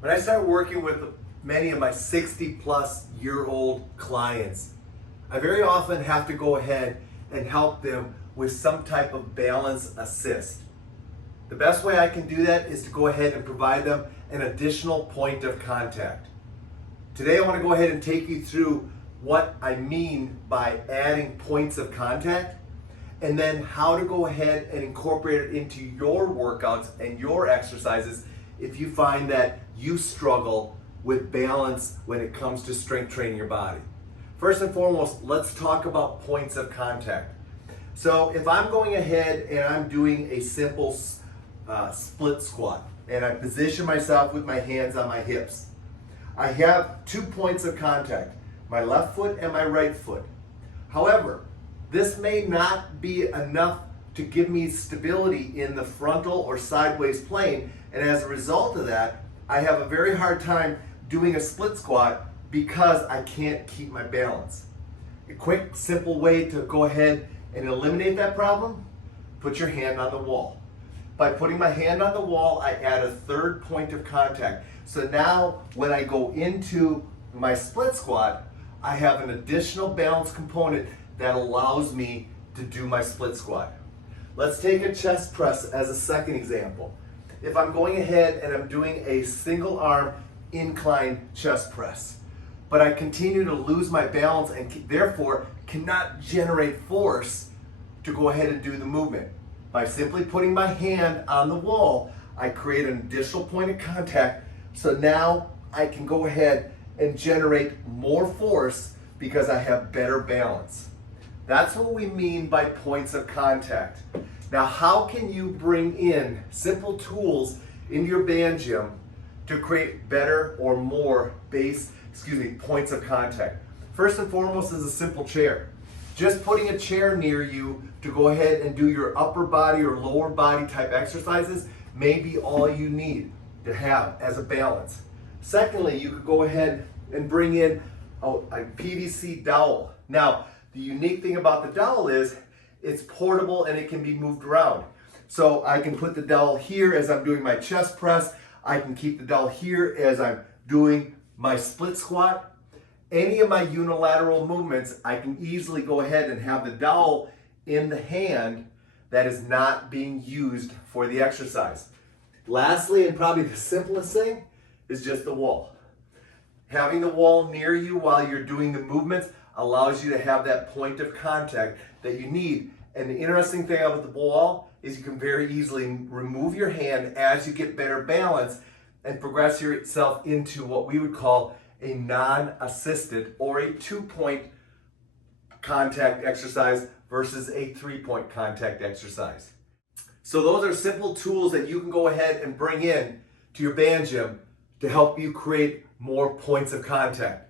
When I start working with many of my 60-plus-year-old clients, I very often have to go ahead and help them with some type of balance assist. The best way I can do that is to go ahead and provide them an additional point of contact. Today I want to go ahead and take you through what I mean by adding points of contact, and then how to go ahead and incorporate it into your workouts and your exercises if you find that you struggle with balance when it comes to strength training your body. First and foremost, let's talk about points of contact. So if I'm going ahead and I'm doing a simple split squat, and I position myself with my hands on my hips, I have 2 points of contact, my left foot and my right foot. However, this may not be enough to give me stability in the frontal or sideways plane, and as a result of that, I have a very hard time doing a split squat because I can't keep my balance. A quick, simple way to go ahead and eliminate that problem: put your hand on the wall. By putting my hand on the wall, I add a third point of contact. So now when I go into my split squat, I have an additional balance component that allows me to do my split squat. Let's take a chest press as a second example. If I'm going ahead and I'm doing a single arm incline chest press, but I continue to lose my balance and therefore cannot generate force to go ahead and do the movement, by simply putting my hand on the wall, I create an additional point of contact, so now I can go ahead and generate more force because I have better balance. That's what we mean by points of contact. Now, how can you bring in simple tools into your band gym to create better or more points of contact? First and foremost is a simple chair. Just putting a chair near you to go ahead and do your upper body or lower body type exercises may be all you need to have as a balance. Secondly, you could go ahead and bring in a PVC dowel. Now, the unique thing about the dowel is it's portable and it can be moved around. So I can put the dowel here as I'm doing my chest press. I can keep the dowel here as I'm doing my split squat. Any of my unilateral movements, I can easily go ahead and have the dowel in the hand that is not being used for the exercise. Lastly, and probably the simplest thing, is just the wall. Having the wall near you while you're doing the movements allows you to have that point of contact that you need. And the interesting thing about the wall is you can very easily remove your hand as you get better balance and progress yourself into what we would call a non-assisted or a 2-point contact exercise versus a 3-point contact exercise. So those are simple tools that you can go ahead and bring in to your band gym to help you create more points of contact.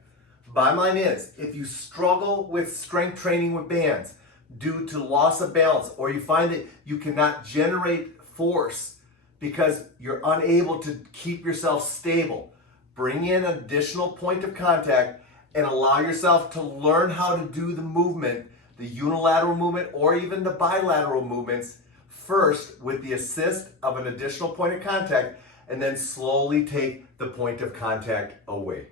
Bottom line is, if you struggle with strength training with bands due to loss of balance, or you find that you cannot generate force because you're unable to keep yourself stable, bring in an additional point of contact and allow yourself to learn how to do the movement, the unilateral movement or even the bilateral movements, first with the assist of an additional point of contact, and then slowly take the point of contact away.